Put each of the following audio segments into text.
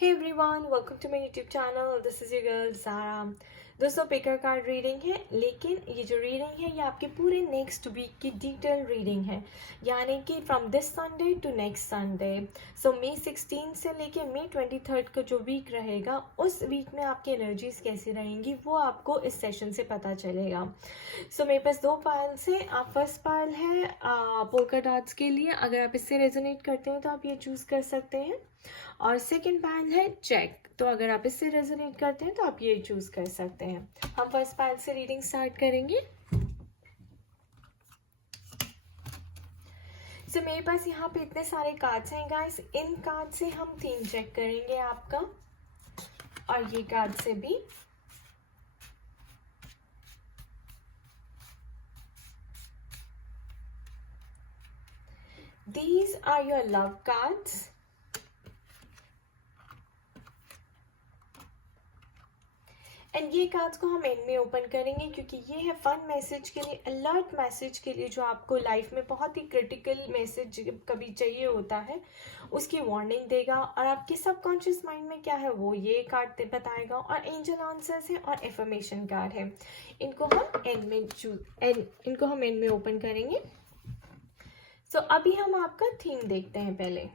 Hey everyone, welcome to my YouTube channel. This is your girl Zara. दोस्तों pick a card reading है, लेकिन ये जो रीडिंग है ये आपके पूरे नेक्स्ट वीक की डिटेल रीडिंग है, यानी कि from this Sunday to next Sunday. So मई 16 से लेके मई 23 का जो वीक रहेगा, उस वीक में आपकी एनर्जीज कैसी रहेंगी वो आपको इस सेशन से पता चलेगा। सो मेरे पास दो पाइल्स हैं। आप फर्स्ट पाइल है पोल्का डॉट्स के लिए, अगर आप इससे रेजोनेट करते हैं तो आप ये चूज कर सकते हैं। और सेकंड पाइल है चेक, तो अगर आप इससे रेजोनेट करते हैं तो आप ये चूज कर सकते हैं। हम फर्स्ट पाइल से रीडिंग स्टार्ट करेंगे। सो मेरे पास यहाँ पे इतने सारे कार्ड्स हैं गाइस, इन कार्ड से हम थीम चेक करेंगे आपका, और ये कार्ड से भी। These are your love cards. And ये कार्ड्स को हम एंड में ओपन करेंगे, क्योंकि ये है फन मैसेज के लिए, अलर्ट मैसेज के लिए, जो आपको लाइफ में बहुत ही क्रिटिकल मैसेज कभी चाहिए होता है उसकी वार्निंग देगा। और आपके सबकॉन्शियस माइंड में क्या है वो ये कार्ड बताएगा। और एंजल आंसर्स है और एफर्मेशन कार्ड है। इनको हम एंड में ओपन करेंगे। सो अभी हम आपका थीम देखते हैं पहले।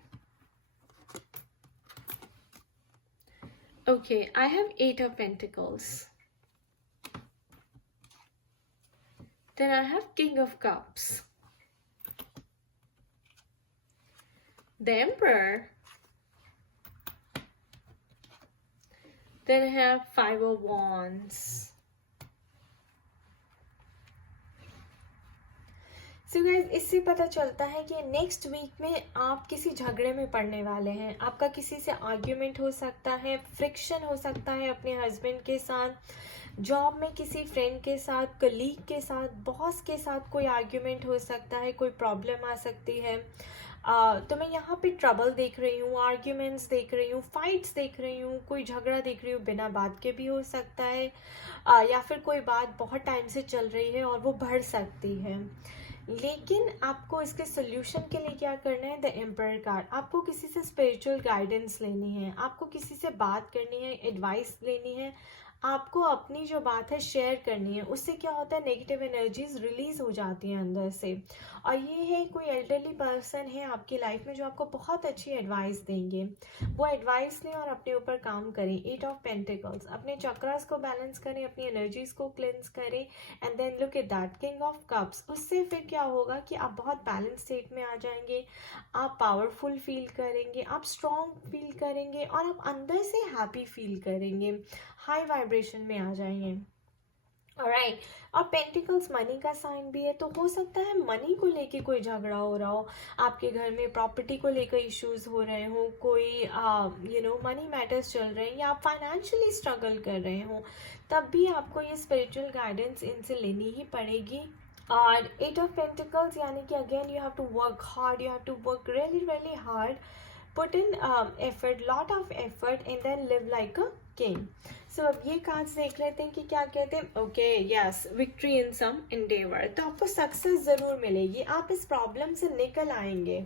Okay, I have 8 of Pentacles. Then I have King of Cups. The Emperor. Then I have 5 of Wands. So guys, इससे पता चलता है कि नेक्स्ट वीक में आप किसी झगड़े में पड़ने वाले हैं। आपका किसी से आर्ग्यूमेंट हो सकता है, फ्रिक्शन हो सकता है अपने हस्बैंड के साथ, जॉब में किसी फ्रेंड के साथ, कलीग के साथ, बॉस के साथ कोई आर्ग्यूमेंट हो सकता है, कोई प्रॉब्लम आ सकती है। तो मैं यहाँ पे ट्रबल देख रही हूँ, आर्ग्यूमेंट्स देख रही हूँ, फाइट्स देख रही हूँ, कोई झगड़ा देख रही हूँ, बिना बात के भी हो सकता है, या फिर कोई बात बहुत टाइम से चल रही है और वो बढ़ सकती है। लेकिन आपको इसके सोल्यूशन के लिए क्या करना है, द एम्पायर कार्ड। आपको किसी से स्पिरिचुअल गाइडेंस लेनी है, आपको किसी से बात करनी है, एडवाइस लेनी है, आपको अपनी जो बात है शेयर करनी है। उससे क्या होता है, नेगेटिव एनर्जीज रिलीज हो जाती हैं अंदर से। और ये है कोई एल्डरली पर्सन है आपकी लाइफ में जो आपको बहुत अच्छी एडवाइस देंगे। वो एडवाइस लें और अपने ऊपर काम करें। 8 ऑफ पेंटिकल्स, अपने चक्रास को बैलेंस करें, अपनी एनर्जीज को क्लेंस करें। And then look at that king of cups. उससे फिर क्या होगा कि आप बहुत बैलेंस स्टेट में आ जाएंगे, आप पावरफुल फील करेंगे, आप स्ट्रॉन्ग फील करेंगे, और आप अंदर से हैप्पी फील करेंगे, हाई वाइब्रेशन में आ जाएंगे। ऑलराइट, और पेंटिकल्स मनी का साइन भी है, तो हो सकता है मनी को लेके कोई झगड़ा हो रहा हो, आपके घर में प्रॉपर्टी को लेकर इश्यूज हो रहे हो, कोई मनी मैटर्स चल रहे हैं, या आप फाइनेंशियली स्ट्रगल कर रहे हो, तब भी आपको ये स्पिरिचुअल गाइडेंस इनसे लेनी ही पड़ेगी। और 8 ऑफ पेंटिकल्स यानी कि again you have to work hard, you have to work really really hard, put in effort, lot of effort, and then live like a king. So अब ये कार्ड्स देख लेते हैं कि क्या कहते हैं। Okay, yes, victory in some endeavour, तो आपको सक्सेस जरूर मिलेगी, आप इस प्रॉब्लम से निकल आएंगे।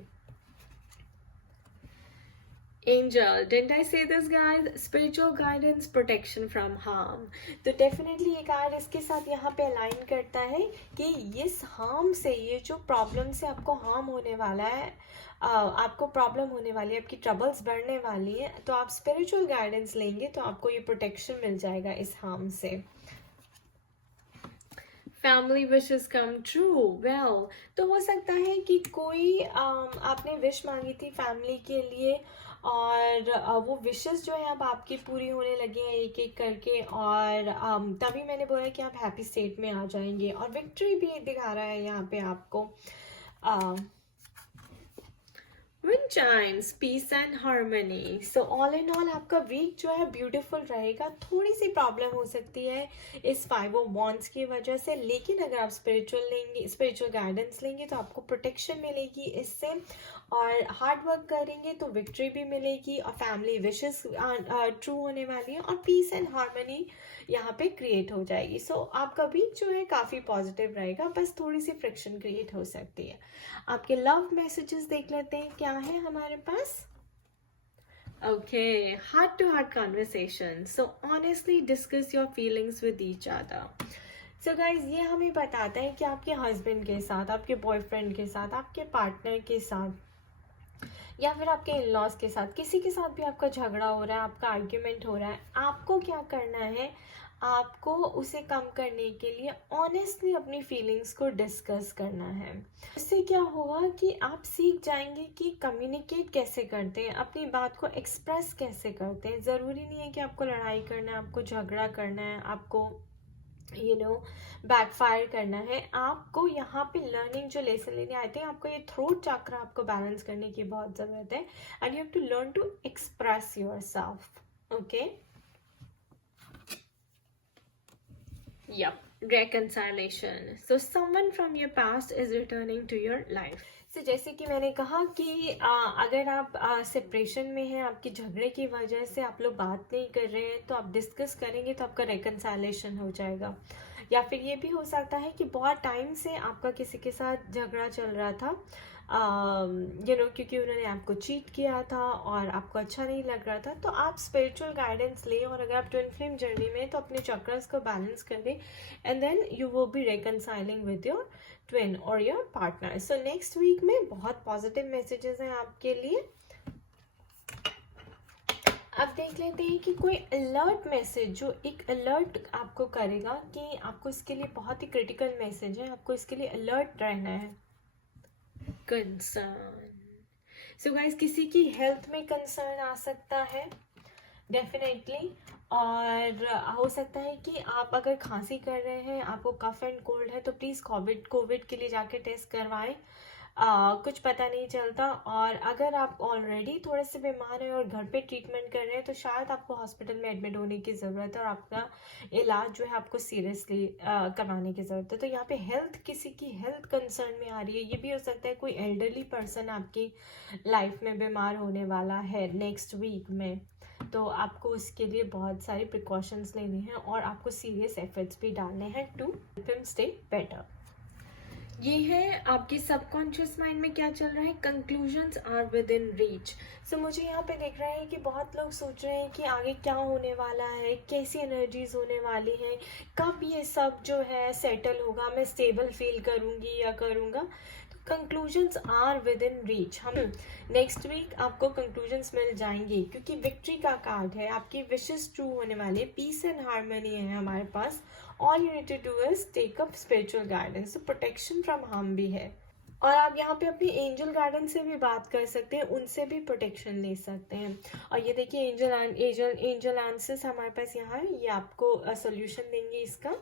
एंजल, डिडंट आई से this guys, spiritual guidance, protection from harm. तो डेफिनेटली ये कार्ड इसके साथ यहाँ पे अलाइन करता है कि इस हार्म से, ये जो प्रॉब्लम से आपको हार्म होने वाला है, आपको प्रॉब्लम होने वाली है, आपकी ट्रबल्स बढ़ने वाली है, तो आप स्पिरिचुअल गाइडेंस लेंगे तो आपको ये प्रोटेक्शन मिल जाएगा इस हार्म से। Family wishes come true, well, तो हो सकता है कि कोई आपने विश मांगी थी फैमिली के लिए, और वो विशेस जो है अब आपकी पूरी होने लगी हैं एक एक करके, और तभी मैंने बोला कि आप हैप्पी स्टेट में आ जाएंगे। और विक्ट्री भी दिखा रहा है यहाँ पे आपको। Wind chimes, peace and harmony. So all in all आपका वीक जो है ब्यूटीफुल रहेगा। थोड़ी सी प्रॉब्लम हो सकती है इस 5 ऑफ वॉन्ड्स की वजह से, लेकिन अगर आप स्पिरिचुअल गाइडेंस लेंगे तो आपको प्रोटेक्शन मिलेगी इससे, और हार्ड वर्क करेंगे तो विक्ट्री भी मिलेगी, और फैमिली विशेस ट्रू होने वाली है, और पीस एंड हार्मनी यहाँ पे क्रिएट हो जाएगी। सो आपका वीक जो है काफ़ी पॉजिटिव रहेगा, बस थोड़ी सी फ्रिक्शन क्रिएट हो सकती है। आपके लव मैसेजेस देख लेते हैं क्या है हमारे पास। Okay, heart to heart conversation. So honestly discuss your feelings with each other. So guys, ये हमें बताता है कि आपके हस्बैंड के साथ, आपके बॉयफ्रेंड के साथ, आपके पार्टनर के साथ या फिर आपके इन लॉज के साथ, किसी के साथ भी आपका झगड़ा हो रहा है, आपका आर्ग्यूमेंट हो रहा है, आपको क्या करना है? आपको उसे कम करने के लिए ऑनेस्टली अपनी फीलिंग्स को डिस्कस करना है। इससे क्या होगा कि आप सीख जाएंगे कि कम्युनिकेट कैसे करते हैं, अपनी बात को एक्सप्रेस कैसे करते हैं। ज़रूरी नहीं है कि आपको लड़ाई करना है, आपको झगड़ा करना है, आपको बैकफायर करना है। आपको यहाँ पे लर्निंग जो लेसन लेनी आती है, आपको ये थ्रोट चक्र आपको बैलेंस करने की बहुत ज़रूरत है। And you have to learn to express yourself. Okay, Yep, reconciliation. So someone from your past is returning to your life. So जैसे कि मैंने कहा कि अगर आप सेपरेशन में हैं, आपकी झगड़े की वजह से आप लोग बात नहीं कर रहे हैं, तो आप डिस्कस करेंगे तो आपका रेकनसाइलेशन हो जाएगा। या फिर ये भी हो सकता है कि बहुत टाइम से आपका किसी के साथ झगड़ा चल रहा था, क्योंकि उन्होंने आपको चीट किया था और आपको अच्छा नहीं लग रहा था। तो आप स्पिरिचुअल गाइडेंस लें, और अगर आप ट्विन फ्लेम जर्नी में तो अपने चक्रस को बैलेंस कर दें, and then you will be reconciling with your twin और your partner. So next week में बहुत पॉजिटिव मैसेजेस हैं आपके लिए। अब देख लेते हैं कि कोई अलर्ट मैसेज जो एक अलर्ट आपको करेगा, कि आपको इसके लिए बहुत ही क्रिटिकल मैसेज है, आपको इसके लिए अलर्ट रहना है। कंसर्न। सो गाइस, किसी की हेल्थ में कंसर्न आ सकता है डेफिनेटली, और हो सकता है कि आप अगर खांसी कर रहे हैं, आपको कफ एंड कोल्ड है, तो प्लीज़ कोविड के लिए जाके टेस्ट करवाएं। कुछ पता नहीं चलता। और अगर आप ऑलरेडी थोड़े से बीमार हैं और घर पे ट्रीटमेंट कर रहे हैं, तो शायद आपको हॉस्पिटल में एडमिट होने की ज़रूरत है और आपका इलाज जो है आपको सीरियसली करवाने की ज़रूरत है। तो यहाँ पे किसी की हेल्थ कंसर्न में आ रही है। ये भी हो सकता है कोई एल्डरली पर्सन आपकी लाइफ में बीमार होने वाला है नेक्स्ट वीक में, तो आपको उसके लिए बहुत सारी प्रिकॉशंस लेने हैं और आपको सीरियस एफर्ट्स भी डालने हैं to help him stay better. ये है आपके सबकॉन्शियस माइंड में क्या चल रहा है। Conclusions are within reach. So मुझे यहाँ पे देख रहा है कि बहुत लोग सोच रहे हैं कि आगे क्या होने वाला है, कैसी एनर्जीज होने वाली हैं, कब ये सब जो है सेटल होगा, मैं स्टेबल फील करूँगी या करूँगा। Conclusions are within reach. हम नेक्स्ट वीक आपको कंक्लूजन्स मिल जाएंगे, क्योंकि विक्ट्री का कार्ड है, आपकी विशेस ट्रू होने वाली है, पीस एंड हार्मनी है हमारे पास। All you need to do is take up spiritual guidance. तो प्रोटेक्शन फ्रॉम हार्म भी है, और आप यहाँ पे अपनी एंजल गाइडेंस से भी बात कर सकते हैं, उनसे भी प्रोटेक्शन ले सकते हैं। और ये देखिए एंजल आंसर्स हमारे पास यहाँ है, ये आपको सोल्यूशन देंगे इसका।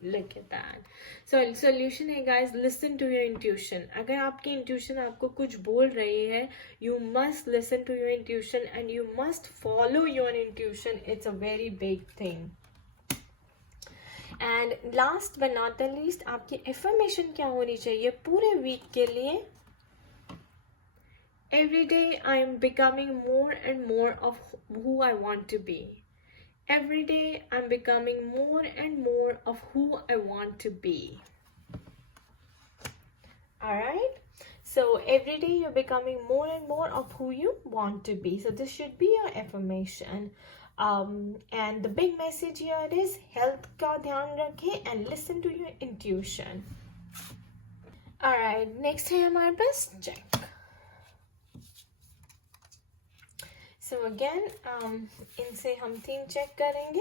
Look at that. So solution है guys, listen to your intuition. अगर आपकी intuition आपको कुछ बोल रही है, you must listen to your intuition and you must follow your intuition. It's a very big thing. And last but not the least, आपकी affirmation क्या होनी चाहिए पूरे week के लिए? Every day I am becoming more and more of who I want to be. Every day I'm becoming more and more of who I want to be. Alright? So every day you're becoming more and more of who you want to be. So this should be your affirmation. And the big message here is health का ध्यान रखें and listen to your intuition. Alright, next है हमारे पास check. So again, इनसे हम 3 check करेंगे।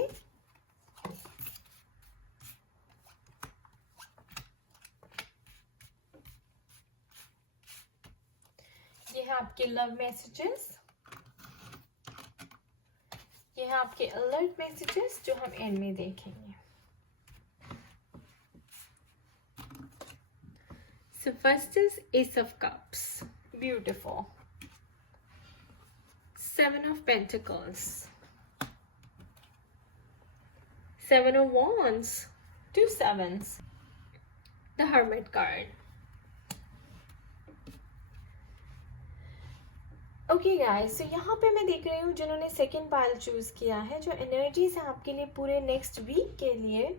ये है आपके लव मैसेजेस, ये है आपके अलर्ट मैसेजेस जो हम एंड में देखेंगे। So first is Ace of Cups, beautiful. 7 of Pentacles, 7 of Wands, 2 sevens, the Hermit card. Okay guys, तो यहाँ पे मैं देख रही हूँ जिन्होंने सेकेंड पाइल चूज किया है, जो एनर्जीज है आपके लिए पूरे नेक्स्ट वीक के लिए,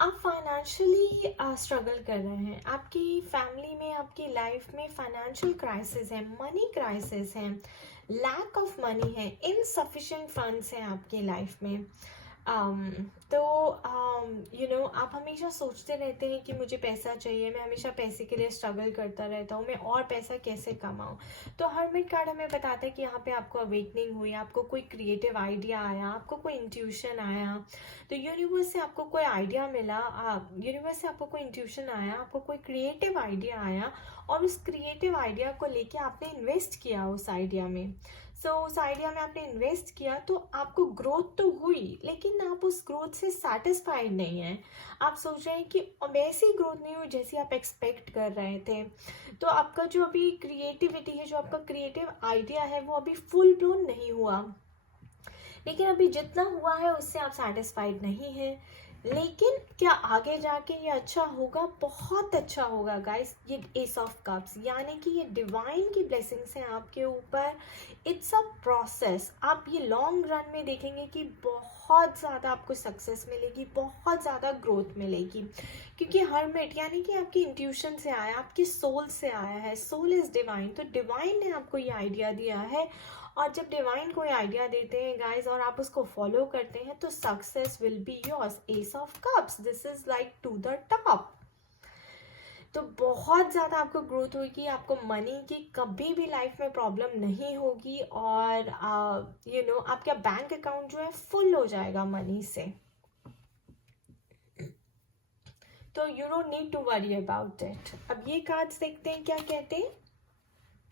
आप फाइनेंशियली स्ट्रगल कर रहे हैं, आपकी फैमिली में, आपकी लाइफ में फाइनेंशियल क्राइसिस है, मनी क्राइसिस है, लैक ऑफ मनी है, इनसफिशिएंट फंड्स हैं आपकी लाइफ में। तो आप हमेशा सोचते रहते हैं कि मुझे पैसा चाहिए, मैं हमेशा पैसे के लिए स्ट्रगल करता रहता हूँ, मैं और पैसा कैसे कमाऊँ। तो हर्मिट कार्ड हमें बताता है कि यहाँ पे आपको अवेकनिंग हुई, आपको कोई क्रिएटिव आइडिया आया, आपको कोई इंट्यूशन आया, तो यूनिवर्स से आपको कोई आइडिया मिला, यूनिवर्स से आपको कोई इंट्यूशन आया, आपको कोई क्रिएटिव आइडिया आया, और उस क्रिएटिव आइडिया को लेके आपने इन्वेस्ट किया उस आइडिया में। उस आइडिया में आपने इन्वेस्ट किया, तो आपको ग्रोथ तो हुई, लेकिन आप उस ग्रोथ से सेटिस्फाइड नहीं हैं। आप सोच रहे हैं कि वैसी ग्रोथ नहीं हुई जैसी आप एक्सपेक्ट कर रहे थे। तो आपका जो अभी क्रिएटिविटी है, जो आपका क्रिएटिव आइडिया है, वो अभी फुल ब्लोन नहीं हुआ, लेकिन अभी जितना हुआ है उससे आप सेटिस्फाइड नहीं हैं। लेकिन क्या आगे जाके ये अच्छा होगा? बहुत अच्छा होगा गाइस। ये एस ऑफ कप्स यानी कि ये डिवाइन की ब्लेसिंग्स हैं आपके ऊपर। It's a process. आप ये लॉन्ग रन में देखेंगे कि बहुत ज़्यादा आपको सक्सेस मिलेगी, बहुत ज़्यादा ग्रोथ मिलेगी, क्योंकि हर्मिट यानी कि आपकी इंट्यूशन से आया, आपकी सोल से आया है। सोल इज डिवाइन, तो डिवाइन ने आपको ये आइडिया दिया है। और जब डिवाइन कोई आइडिया देते हैं गाइस और आप उसको फॉलो करते हैं, तो success will be yours. Ace of cups, this is like to the top. तो बहुत ज़्यादा आपको ग्रोथ होगी, आपको मनी की कभी भी लाइफ में प्रॉब्लम नहीं होगी, और आपका बैंक अकाउंट जो है फुल हो जाएगा मनी से। तो you don't need to worry about it. अब ये कार्ड्स देखते हैं क्या कहते हैं।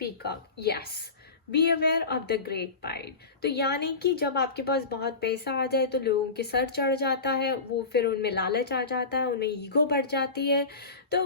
Peacock, yes, be aware of the great pride. तो यानी कि जब आपके पास बहुत पैसा आ जाए तो लोगों के सर चढ़ जाता है, वो फिर उनमें लालच आ जाता है, उन्हें ईगो बढ़ जाती है। तो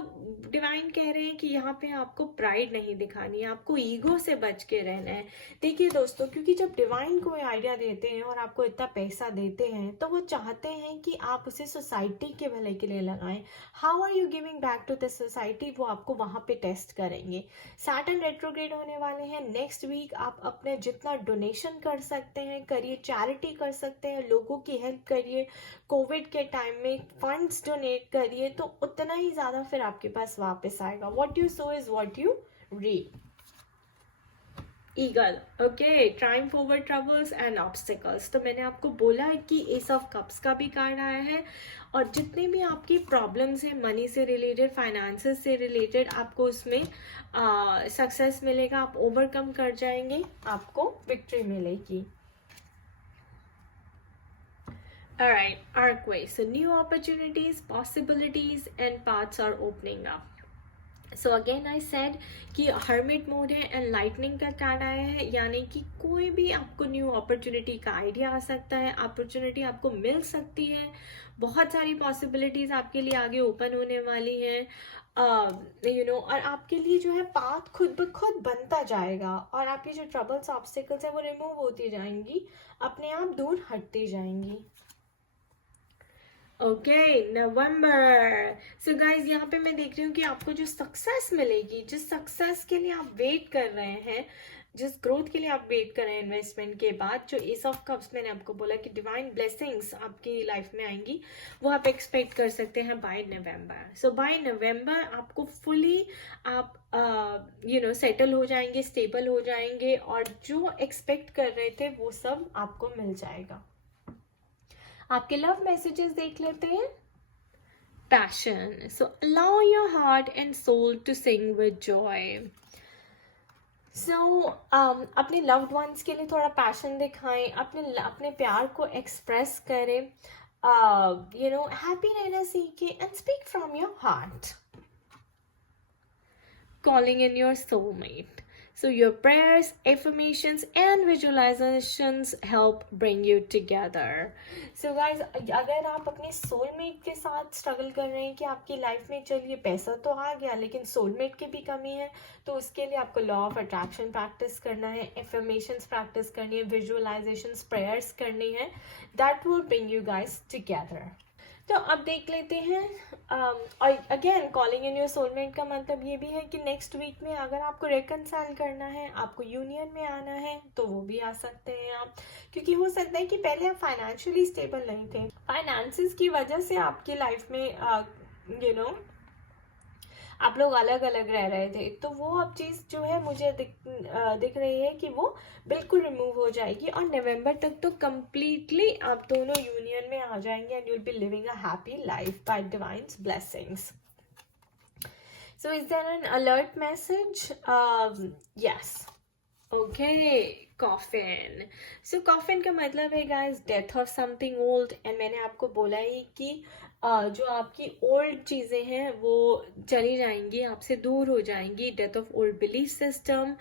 डिवाइन कह रहे हैं कि यहाँ पे आपको प्राइड नहीं दिखानी है, आपको ईगो से बच के रहना है। देखिए दोस्तों, क्योंकि जब डिवाइन कोई आइडिया देते हैं और आपको इतना पैसा देते हैं, तो वो चाहते हैं कि आप उसे सोसाइटी के भले के लिए लगाएं। How are you giving back to the society, वो आपको वहाँ पे टेस्ट करेंगे। सैटर्न रेट्रोग्रेड होने वाले हैं नेक्स्ट वीक। आप अपने जितना डोनेशन कर सकते हैं करिए, चैरिटी कर सकते हैं, लोगों की हेल्प करिए, कोविड के टाइम में फंड्स डोनेट करिए, तो उतना ही ज़्यादा फिर आपके पास वापस आएगा। What you sow is what you reap. Eagle, okay, triumph over troubles and obstacles. तो मैंने आपको बोला है कि एस ऑफ कप्स का भी कार्ड आया है, और जितने भी आपकी प्रॉब्लम्स हैं मनी से रिलेटेड, फाइनेंसेस से रिलेटेड, आपको उसमें सक्सेस मिलेगा, आप ओवरकम कर जाएंगे, आपको विक्ट्री मिलेगी। Alright, Arcway. So new opportunities, possibilities and paths are opening up. So again I said कि हर्मिट मोड है, एनलाइटनिंग का कार्ड आया है, यानी कि कोई भी आपको न्यू अपॉर्चुनिटी का आइडिया आ सकता है, अपॉर्चुनिटी आपको मिल सकती है, बहुत सारी पॉसिबिलिटीज आपके लिए आगे ओपन होने वाली हैं। और आपके लिए जो है पाथ खुद ब खुद बनता जाएगा, और आपकी जो ट्रबल्स ऑब्स्टिकल्स है वो रिमूव होती जाएंगी, अपने आप दूर हटती जाएंगी। ओके, नवंबर। सो गाइज यहाँ पे मैं देख रही हूँ कि आपको जो सक्सेस मिलेगी, जिस सक्सेस के लिए आप वेट कर रहे हैं, जिस ग्रोथ के लिए आप वेट कर रहे हैं इन्वेस्टमेंट के बाद, जो एस ऑफ कप्स मैंने आपको बोला कि डिवाइन ब्लेसिंग्स आपकी लाइफ में आएंगी, वो आप एक्सपेक्ट कर सकते हैं बाय नवंबर। सो बाय नवंबर आपको फुली आप सेटल हो जाएंगे, स्टेबल हो जाएंगे, और जो एक्सपेक्ट कर रहे थे वो सब आपको मिल जाएगा। आपके लव मैसेजेस देख लेते हैं। Passion, so allow your heart and soul to sing with joy. So अपने लव्ड वंस के लिए थोड़ा पैशन दिखाएं, अपने प्यार को एक्सप्रेस करें, हैप्पी रहना सीखें, and speak from your heart. Calling in your soulmate. So your prayers, affirmations and visualizations help bring you together. So guys, अगर आप अपने सोलमेट के साथ स्ट्रगल कर रहे हैं कि आपकी लाइफ में चलिए पैसा तो आ गया लेकिन सोलमेट की भी कमी है, तो उसके लिए आपको लॉ ऑफ अट्रैक्शन प्रैक्टिस करना है, एफर्मेशंस प्रैक्टिस करनी है, विजुअलाइजेशंस, प्रेयर्स करनी है। That will bring you guys together. तो अब देख लेते हैं, और again calling in your soulmate का मतलब ये भी है कि नेक्स्ट वीक में अगर आपको रेकनसाइल करना है, आपको यूनियन में आना है, तो वो भी आ सकते हैं आप, क्योंकि हो सकता है कि पहले आप फाइनेंशियली स्टेबल नहीं थे, फाइनेंसेस की वजह से आपकी लाइफ में आप लोग अलग अलग रह रहे थे, तो वो अब चीज़ जो है मुझे दिख रही है कि वो बिल्कुल रिमूव हो जाएगी और नवंबर तक तो कम्प्लीटली आप दोनों यूनियन में आ जाएंगे and you'll be living a happy life by divine's blessings. So is there an alert message? Yes. Okay, coffin. So coffin का मतलब है guys death of something old, and मैंने आपको बोला ही कि जो आपकी ओल्ड चीज़ें हैं वो चली जाएंगी, आपसे दूर हो जाएंगी. Death of old belief system,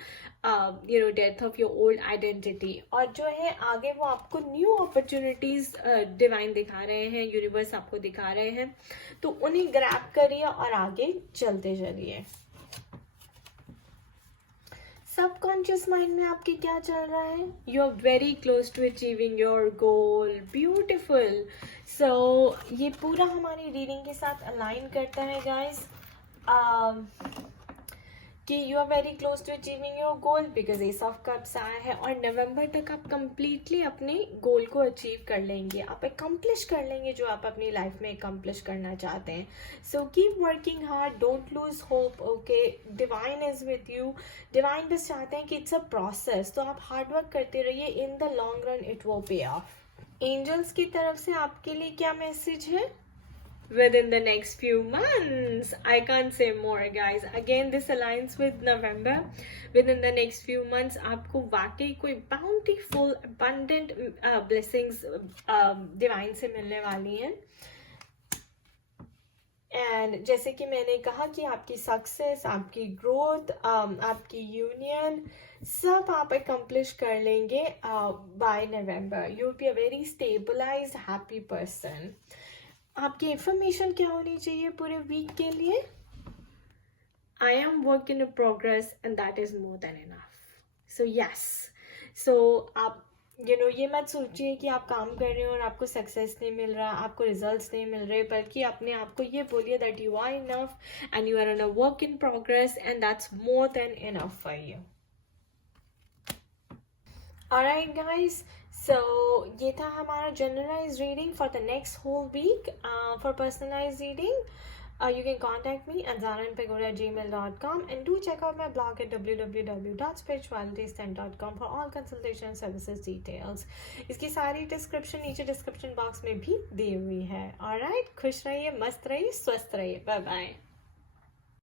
death of your old identity. और जो है आगे वो आपको न्यू अपॉर्चुनिटीज डिवाइन दिखा रहे हैं, यूनिवर्स आपको दिखा रहे हैं, तो उन्हें ग्रैब करिए और आगे चलते चलिए. सबकॉन्शियस माइंड में आपके क्या चल रहा है? You are very close to achieving your goal. Beautiful. So ये पूरा हमारी रीडिंग के साथ अलाइन करता है गाइस कि you are very close to achieving your goal because ace of cups आया है और नवंबर तक आप कंप्लीटली अपने गोल को अचीव कर लेंगे, आप अकम्प्लिश कर लेंगे जो आप अपनी लाइफ में अकम्प्लिश करना चाहते हैं. So keep working hard, don't lose hope. Okay, divine is with you. Divine बस चाहते हैं कि इट्स अ प्रोसेस, तो आप हार्ड वर्क करते रहिए. In the long run it will pay off. Angels की तरफ से आपके लिए क्या मैसेज है? Within the next few months, I can't say more guys. Again this aligns with November. Within the next few months आपको वाकई कोई bountiful abundant blessings divine से मिलने वाली हैं. एंड जैसे कि मैंने कहा कि आपकी सक्सेस, आपकी ग्रोथ, आपकी यूनियन सब आप अकम्प्लिश कर लेंगे by November. You will be a very stabilized happy person. आपकी इंफॉर्मेशन क्या होनी चाहिए पूरे वीक के लिए? I am work in progress and that is more than enough. So yes, so आप ये मत सोचिए कि आप काम कर रहे हो और आपको सक्सेस नहीं मिल रहा, आपको रिजल्ट्स नहीं मिल रहे, बल्कि अपने आप को ये बोलिए that you are enough and you are in a work in progress and that's more than enough for you. Alright guys, so ये था हमारा generalized reading for the next whole week. For personalized reading, you can contact me at zaranpagoda@gmail.com and do check out my blog at www.spiritualitystand.com for all consultation services details. इसकी सारी description नीचे description box में भी दी हुई है. Alright, खुश रहिए, मस्त रहिए, स्वस्थ रहिए. Bye bye.